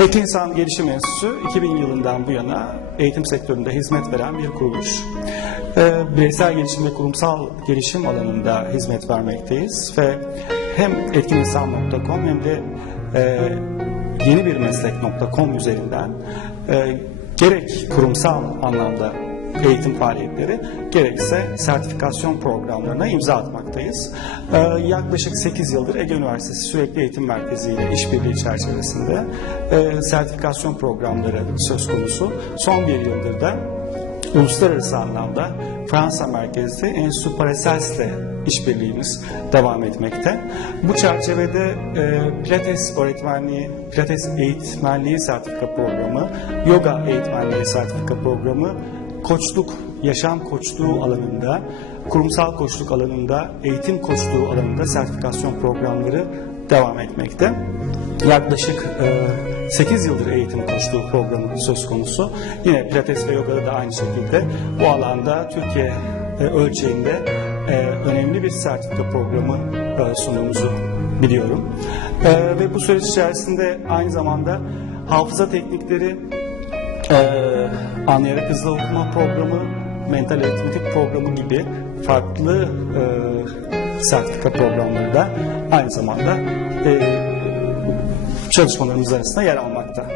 Peki İnsan Gelişim Enstitüsü 2000 yılından bu yana eğitim sektöründe hizmet veren bir kuruluş. Ee, bireysel gelişim ve kurumsal gelişim alanında hizmet vermekteyiz ve hem etkininsan.com hem de e, yeni bir meslek.com üzerinden e, gerek kurumsal anlamda eğitim faaliyetleri gerekse sertifikasyon programlarına imza atmaktayız. Ee, yaklaşık 8 yıldır Ege Üniversitesi Sürekli Eğitim Merkezi ile işbirliği çerçevesinde e, sertifikasyon programları söz konusu. Son bir yıldır da uluslararası anlamda Fransa merkezli Enstitü Paracels ile işbirliğimiz devam etmekte. Bu çerçevede e, Pilates öğretmenliği, Pilates eğitmenliği sertifika programı, yoga eğitmenliği sertifika programı, koçluk, yaşam koçluğu alanında, kurumsal koçluk alanında, eğitim koçluğu alanında sertifikasyon programları devam etmekte. Yaklaşık e, 8 yıldır eğitim koçluğu programı söz konusu. Yine Pilates ve Yoga'da da aynı şekilde bu alanda Türkiye e, ölçeğinde e, önemli bir sertifika programı e, sunduğumuzu biliyorum. E, ve bu süreç içerisinde aynı zamanda hafıza teknikleri, ee, anlayarak hızlı okuma programı, mental aritmetik programı gibi farklı e, sertifika programları da aynı zamanda e, çalışmalarımız arasında yer almakta.